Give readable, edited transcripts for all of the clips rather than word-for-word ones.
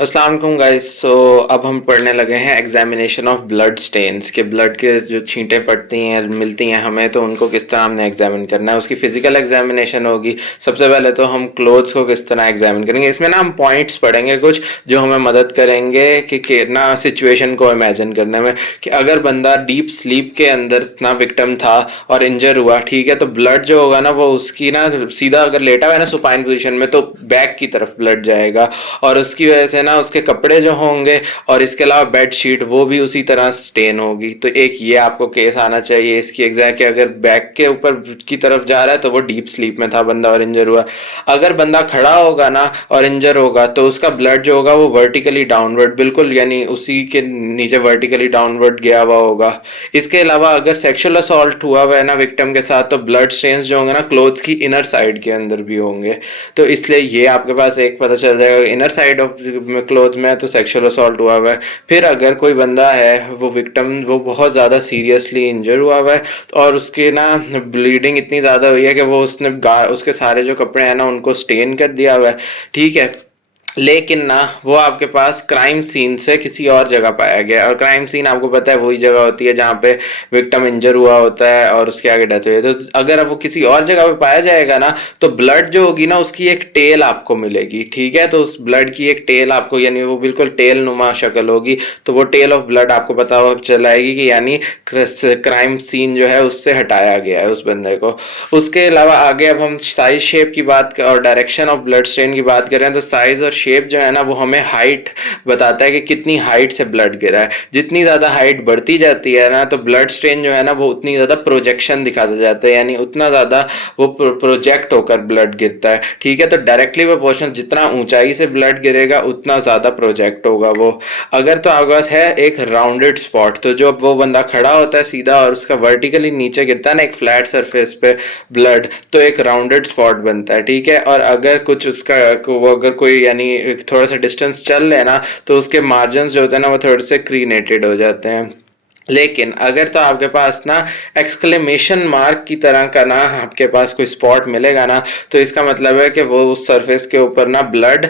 अस्सलाम वालेकुम गाइस। सो अब हम पढ़ने लगे हैं एग्जामिनेशन ऑफ ब्लड स्टेन्स के ब्लड के जो छींटें पड़ती हैं मिलती हैं हमें, तो उनको किस तरह हमने एग्जामिन करना है। उसकी फिजिकल एग्जामिनेशन होगी। सबसे पहले तो हम क्लोथ्स को किस तरह एग्जामिन करेंगे। इसमें ना हम पॉइंट्स पढ़ेंगे कुछ जो हमें मदद करेंगे कि ना सिचुएशन को इमेजिन करने में, कि अगर बंदा डीप स्लीप के अंदर ना विक्टिम था और इंजर हुआ, ठीक है, तो ब्लड जो होगा ना वो उसकी ना सीधा अगर लेटा हुआ है ना सुपाइन पोजीशन में, तो बैक की तरफ ब्लड जाएगा और उसकी वजह से ना उसके कपड़े जो होंगे और इसके अलावा बेड शीट वो भी उसी तरह स्टेन होगी। तो एक ये आपको केस आना चाहिए इसकी एग्जैक्ट, कि अगर बैक के ऊपर की तरफ जा रहा है तो वो डीप स्लीप में था बंदा और इंजर हुआ। अगर बंदा खड़ा होगा ना और इंजर होगा तो उसका ब्लड जो होगा वो वर्टिकली डाउनवर्ड, बिल्कुल यानी उसी के नीचे वर्टिकली डाउनवर्ड गया हुआ होगा। इसके अलावा अगर सेक्सुअल असॉल्ट हुआ है ना विक्टिम के साथ, तो ब्लड स्टेन्स जो होंगे ना क्लोथ की इनर साइड के अंदर भी होंगे। तो इसलिए ये आपके पास एक पता चल जाएगा, इनर साइड ऑफ क्लोथ में तो सेक्सुअल असॉल्ट हुआ है। फिर अगर कोई बंदा है वो विक्टिम वो बहुत ज़्यादा सीरियसली इंजर हुआ है और उसके ना ब्लीडिंग इतनी ज़्यादा हुई है कि वो उसने उसके सारे जो कपड़े हैं ना उनको स्टेन कर दिया हुआ है, ठीक है, लेकिन ना वो आपके पास क्राइम सीन से किसी और जगह पाया गया। और क्राइम सीन आपको पता है वही जगह होती है जहाँ पे विक्टिम इंजर हुआ होता है और उसके आगे डेथ हुई है। तो अगर वो किसी और जगह पे पाया जाएगा ना, तो ब्लड जो होगी ना उसकी एक टेल आपको मिलेगी, ठीक है। तो उस ब्लड की एक टेल आपको, यानी वो बिल्कुल टेल नुमा शक्ल होगी, तो वो टेल ऑफ ब्लड आपको पता चलाएगी कि यानी क्राइम सीन जो है उससे हटाया गया है उस बंदे को। उसके अलावा आगे अब हम साइज शेप की बात और डायरेक्शन ऑफ ब्लड स्टेन की बात करें, तो साइज और शेप जो है ना वो हमें हाइट बताता है कि कितनी हाइट से ब्लड गिरा है। जितनी ज्यादा हाइट बढ़ती जाती है ना, तो ब्लड स्टेन जो है ना वो उतनी ज्यादा प्रोजेक्शन दिखाता जाता है, यानी उतना ज्यादा वो प्रोजेक्ट होकर ब्लड गिरता है, ठीक है। तो डायरेक्टली प्रोपोर्शनल, जितना ऊंचाई से ब्लड गिरेगा उतना ज्यादा प्रोजेक्ट होगा वो। अगर तो आपके पास है एक राउंडेड स्पॉट, तो जो वो बंदा खड़ा होता है सीधा और उसका वर्टिकली नीचे गिरता है ना एक फ्लैट सरफेस पे ब्लड, तो एक राउंडेड स्पॉट बनता है, ठीक है। और अगर कुछ उसका वो अगर कोई यानी थोड़ा सा डिस्टेंस चल लेना, तो उसके मार्जिन जो होते हैं ना वो थोड़े से क्रीनेटेड हो जाते हैं। लेकिन अगर तो आपके पास ना एक्सक्लेमेशन मार्क की तरह का ना आपके पास कोई स्पॉट मिलेगा ना, तो इसका मतलब है कि वो उस सरफेस के ऊपर ना ब्लड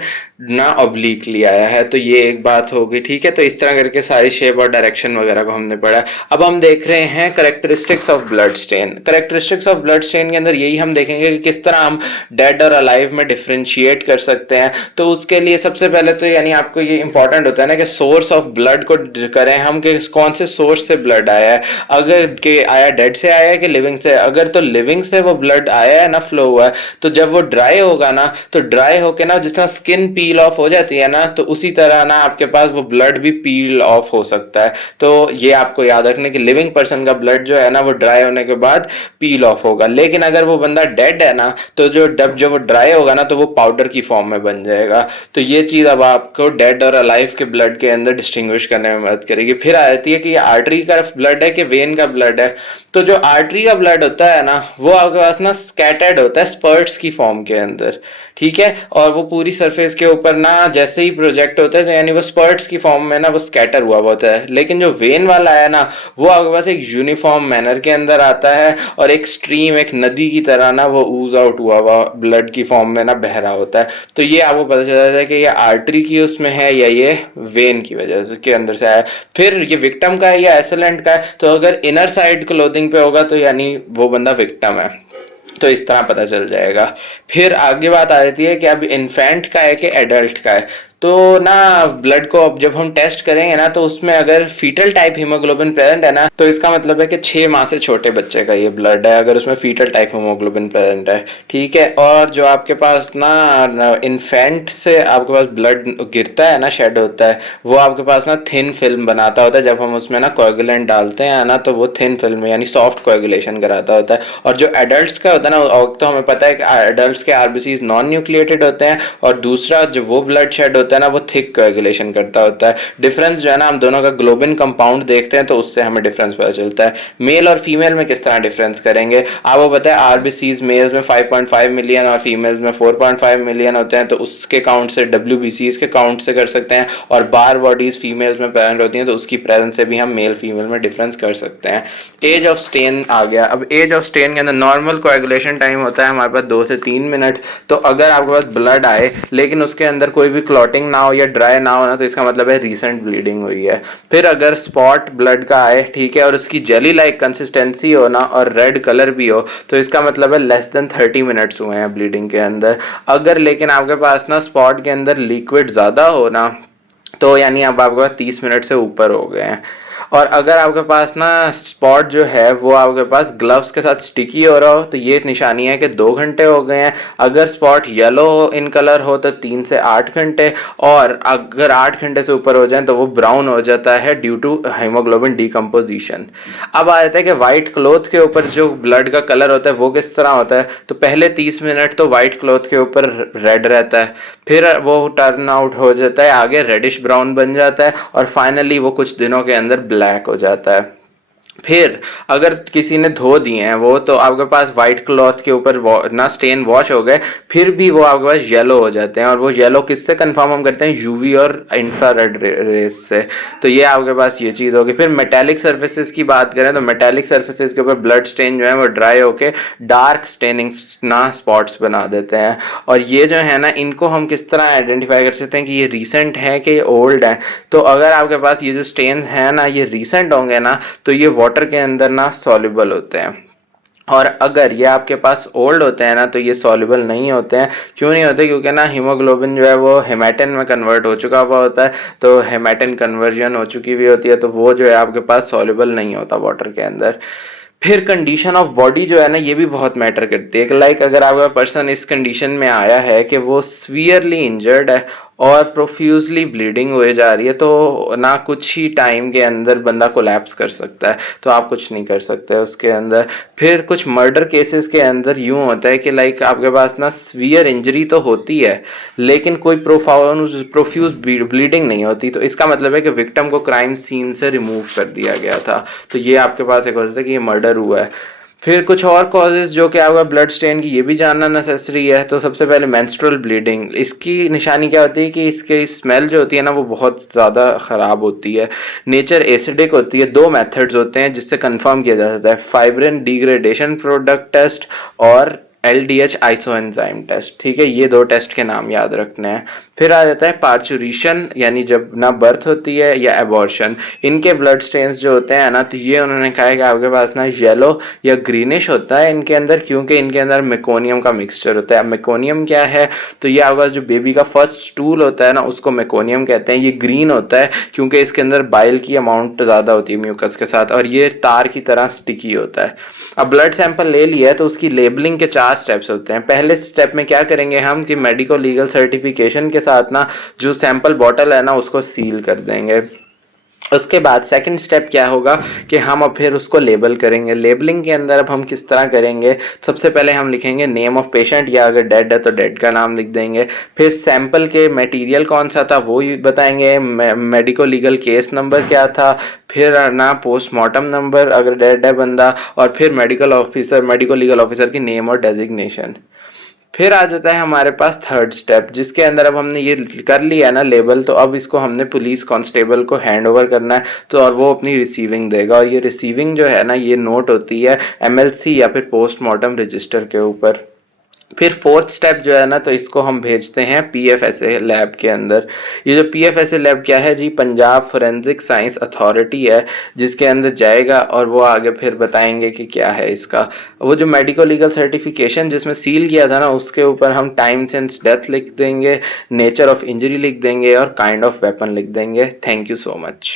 ना ऑब्लिकली आया है। तो ये एक बात होगी, ठीक है। तो इस तरह करके सारी शेप और डायरेक्शन वगैरह को हमने पढ़ा। अब हम देख रहे हैं characteristics of blood stain. Characteristics of blood stain के अंदर यही हम देखेंगे कि किस तरह हम डेड और अलाइव में डिफ्रेंशिएट कर सकते हैं। तो उसके लिए सबसे पहले तो यानी आपको ये इंपॉर्टेंट होता है ना कि सोर्स ऑफ ब्लड को करें हम, कि कौन से सोर्स से ब्लड आया है। अगर के आया डेड से आया है कि लिविंग से, अगर तो लिविंग से वो ब्लड आया है ना फ्लो हुआ है, तो जब वो ड्राई होगा ना, तो ड्राई होके ना जिस तरह स्किन पील ऑफ हो जाती है ना, तो उसी तरह ना आपके पास वो ब्लड भी पील ऑफ हो सकता है। तो ये आपको याद रखने की लिविंग पर्सन का ब्लड जो है ना वो ड्राई होने के बाद पील ऑफ होगा। लेकिन अगर वो बंदा डेड है ना, तो जब वो ड्राई होगा ना तो वो पाउडर की फॉर्म में बन जाएगा। तो ये चीज अब आपको डेड और अलाइव के ब्लड के अंदर डिस्टिंग्विश करने में मदद करेगी। फिर आती है कि ये आर्टरी का ब्लड है कि वेन का ब्लड है। तो जो आर्टरी का ब्लड होता है ना वो आपके पास ना स्कैटर्ड होता है स्पर्ट्स की फॉर्म के अंदर, ठीक है। और वो पूरी सरफेस के ऊपर ना जैसे ही प्रोजेक्ट होता है, तो यानी वो स्पर्ट्स की फॉर्म में ना वो स्कैटर हुआ होता है। लेकिन जो वेन वाला है ना वो आपके पास एक यूनिफॉर्म मैनर के अंदर आता है और एक स्ट्रीम, एक नदी की तरह ना वो ऊज आउट हुआ ब्लड की फॉर्म में ना बह रहा होता है। तो ये आपको पता चल जाता है कि ये आर्टरी की उसमें है या ये वेन की वजह से के अंदर से आया। फिर ये विक्टिम का है या एसेलेंट का है, तो अगर इनर साइड क्लोथिंग पे होगा तो यानी वो बंदा विक्टिम है। तो इस तरह पता चल जाएगा। फिर आगे बात आ जाती है कि अब इन्फेंट का है कि एडल्ट का है। तो ना ब्लड को अब जब हम टेस्ट करेंगे ना, तो उसमें अगर फीटल टाइप हीमोग्लोबिन प्रेजेंट है ना, तो इसका मतलब है कि 6 माह से छोटे बच्चे का ये ब्लड है, अगर उसमें फीटल टाइप हीमोग्लोबिन प्रेजेंट है, ठीक है। और जो आपके पास ना इन्फेंट से आपके पास ब्लड गिरता है ना, शेड होता है, वो आपके पास ना थिन फिल्म बनाता होता है। जब हम उसमें ना कोएगुलेंट डालते हैं ना, तो वो थिन फिल्म यानी सॉफ्ट कोएगुलेशन कराता होता है। और जो एडल्ट्स का होता है ना, तो हमें पता है कि एडल्ट्स के आरबीसीज नॉन न्यूक्लिएटेड होते हैं, और दूसरा जो वो ब्लड शेड होता है ना वो थिक कोएगुलेशन करता होता है। डिफरेंस जो है ना हम दोनों का ग्लोबिन कंपाउंड देखते हैं तो उससे हमें डिफरेंस पता चलता है। मेल और फीमेल में किस तरह डिफरेंस करेंगे आपको पता है। आरबीसीज मेल्स में 5.5 मिलियन और फीमेल्स में 4.5 मिलियन होते हैं, तो उसके काउंट से डब्ल्यूबीसीज के काउंट से कर सकते हैं। और बार बॉडीज फीमेल्स में प्रेजेंट होती हैं, तो उसकी प्रेजेंस से भी हम मेल फीमेल में डिफरेंस कर सकते हैं। एज ऑफ स्टेन आ गया। अब एज ऑफ स्टेन के अंदर नॉर्मल कोएगुलेशन टाइम होता है हमारे पास 2 से 3 मिनट। तो अगर आपके पास ब्लड आए लेकिन उसके अंदर कोई भी क्लॉटिंग क्लॉटिंग ना हो या ड्राई ना हो ना, तो इसका मतलब है रीसेंट ब्लीडिंग हुई है। फिर अगर स्पॉट ब्लड का आए, ठीक है, और उसकी जेली लाइक कंसिस्टेंसी हो ना और रेड कलर भी हो, तो इसका मतलब है लेस देन 30 मिनट्स हुए हैं ब्लीडिंग के अंदर। अगर लेकिन आपके पास ना स्पॉट के अंदर लिक्विड ज़्यादा हो ना, तो यानी अब आपके पास 30 मिनट से ऊपर हो गए हैं। और अगर आपके पास ना स्पॉट जो है वो आपके पास ग्लव्स के साथ स्टिकी हो रहा हो, तो ये निशानी है कि 2 घंटे हो गए हैं। अगर स्पॉट येलो इन कलर हो तो 3 से 8 घंटे, और अगर 8 घंटे से ऊपर हो जाए तो वो ब्राउन हो जाता है ड्यू टू हीमोग्लोबिन डिकम्पोजिशन। अब आ जाता है कि वाइट क्लोथ के ऊपर जो ब्लड का कलर होता है वो किस तरह होता है। तो पहले 30 मिनट तो वाइट क्लोथ के ऊपर रेड रहता है, फिर वो टर्न आउट हो जाता है, आगे रेडिश ब्राउन बन जाता है, और फाइनली वो कुछ दिनों के अंदर ब्लैक हो जाता है। फिर अगर किसी ने धो दिए हैं वो, तो आपके पास व्हाइट क्लॉथ के ऊपर ना स्टेन वॉश हो गए, फिर भी वो आपके पास येलो हो जाते हैं। और वो येलो किससे कंफर्म हम करते हैं? यूवी और इंफ्रारेड रेस से। तो ये आपके पास ये चीज़ होगी। फिर मेटेलिक सर्फेसिस की बात करें तो मेटेलिक सर्फेसिस के ऊपर ब्लड स्टेन जो है वो ड्राई होके डार्क स्टेनिंग ना स्पॉट्स बना देते हैं। और ये जो है ना, इनको हम किस तरह आइडेंटिफाई कर सकते हैं कि ये रिसेंट है कि ये ओल्ड है? तो अगर आपके पास ये जो स्टेन्स हैं ना ये रिसेंट होंगे ना, तो ये वाटर के अंदर ना सॉल्युबल होते हैं। और अगर ये आपके पास ओल्ड होते हैं ना, तो ये सॉल्युबल नहीं होते हैं। क्यों नहीं होते? क्योंकि ना हीमोग्लोबिन जो है वो हेमेटिन में कन्वर्ट हो चुका हुआ होता है, तो हेमेटिन कन्वर्जन हो चुकी हुई होती है, तो वो जो है आपके पास सॉल्युबल नहीं होता वाटर के अंदर। फिर कंडीशन ऑफ बॉडी जो है ना ये भी बहुत मैटर करती है। लाइक अगर आपका पर्सन इस कंडीशन में आया है कि वो सीवियरली इंजर्ड है और प्रोफ्यूजली ब्लीडिंग हुए जा रही है, तो ना कुछ ही टाइम के अंदर बंदा कोलैप्स कर सकता है, तो आप कुछ नहीं कर सकते उसके अंदर। फिर कुछ मर्डर केसेस के अंदर यूं होता है कि लाइक आपके पास ना सीवियर इंजरी तो होती है, लेकिन कोई प्रोफ्यूज ब्लीडिंग नहीं होती, तो इसका मतलब है कि विक्टिम को क्राइम सीन से रिमूव कर दिया गया था। तो ये आपके पास एक हो सकता है कि ये मर्डर हुआ है। फिर कुछ और कॉजेज जो कि आपका ब्लड स्टेन की, ये भी जानना नेसेसरी है। तो सबसे पहले मेंस्ट्रुअल ब्लीडिंग, इसकी निशानी क्या होती है कि इसके स्मेल जो होती है ना वो बहुत ज़्यादा ख़राब होती है, नेचर एसिडिक होती है। 2 मेथड्स होते हैं जिससे कंफर्म किया जा सकता है, फाइब्रिन डिग्रेडेशन प्रोडक्ट टेस्ट और LDH आइसोएंजाइम टेस्ट। ठीक है, ये 2 टेस्ट के नाम याद रखने हैं। फिर आ जाता है पार्चुरेशन, यानी जब ना बर्थ होती है, या एबॉर्शन। इनके ब्लड स्टेन्स जो होते हैं ना, तो ये उन्होंने कहा है कि आपके पास ना येलो या ग्रीनिश होता है इनके अंदर, क्योंकि इनके अंदर मेकोनियम का मिक्सचर होता है। अब मेकोनियम क्या है? तो ये आपका जो बेबी का फर्स्ट स्टूल होता है ना उसको मेकोनियम कहते हैं। ये ग्रीन होता है क्योंकि इसके अंदर बाइल की अमाउंट ज़्यादा होती है म्यूकस के साथ, और ये तार की तरह स्टिकी होता है। अब ब्लड सैंपल ले लिया है तो उसकी लेबलिंग के 4 स्टेप्स होते हैं। पहले स्टेप में क्या करेंगे हम कि मेडिको लीगल सर्टिफिकेशन के साथ ना जो सैंपल बॉटल है ना उसको सील कर देंगे। उसके बाद सेकंड स्टेप क्या होगा कि हम अब फिर उसको लेबल करेंगे। लेबलिंग के अंदर अब हम किस तरह करेंगे? सबसे पहले हम लिखेंगे नेम ऑफ पेशेंट, या अगर डेड है तो डेड का नाम लिख देंगे। फिर सैंपल के मटेरियल कौन सा था वो बताएंगे, मेडिको लीगल केस नंबर क्या था, फिर ना पोस्टमार्टम नंबर अगर डेड है बंदा, और फिर मेडिको लीगल ऑफिसर की नेम और डेजिग्नेशन। फिर आ जाता है हमारे पास थर्ड स्टेप, जिसके अंदर अब हमने ये कर लिया है ना लेबल, तो अब इसको हमने पुलिस कांस्टेबल को हैंड ओवर करना है। तो और वो अपनी रिसीविंग देगा, और ये रिसीविंग जो है ना ये नोट होती है MLC या फिर पोस्टमार्टम रजिस्टर के ऊपर। फिर फोर्थ स्टेप जो है ना, तो इसको हम भेजते हैं PFSA लैब के अंदर। ये जो PFSA लैब क्या है जी? पंजाब फोरेंसिक साइंस अथॉरिटी है, जिसके अंदर जाएगा और वो आगे फिर बताएंगे कि क्या है इसका। वो जो मेडिको लीगल सर्टिफिकेशन जिसमें सील किया था ना उसके ऊपर हम टाइम सिंस डेथ लिख देंगे, नेचर ऑफ इंजरी लिख देंगे, और काइंड ऑफ वेपन लिख देंगे। Thank you so much.